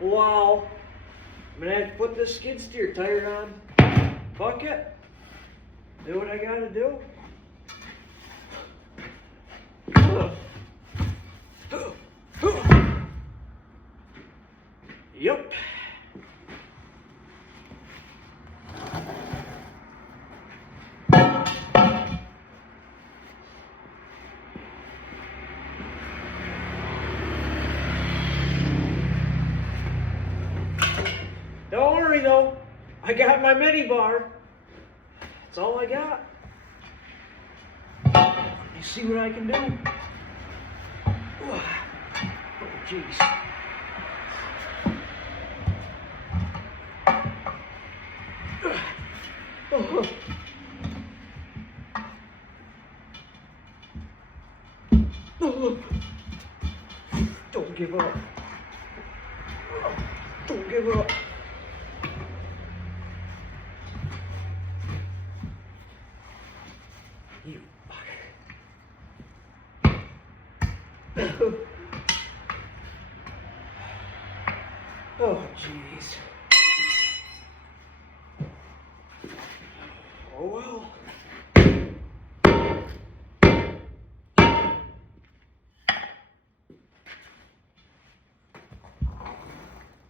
Wow. I'm gonna have to put this skid steer tire on. Fuck it. Do what I gotta do. Yep. Don't worry though, I got my mini bar. That's all I got. You see what I can do? Oh, jeez. Oh. Oh. Don't give up. Don't give up. You fucker. Oh, jeez. Oh, well.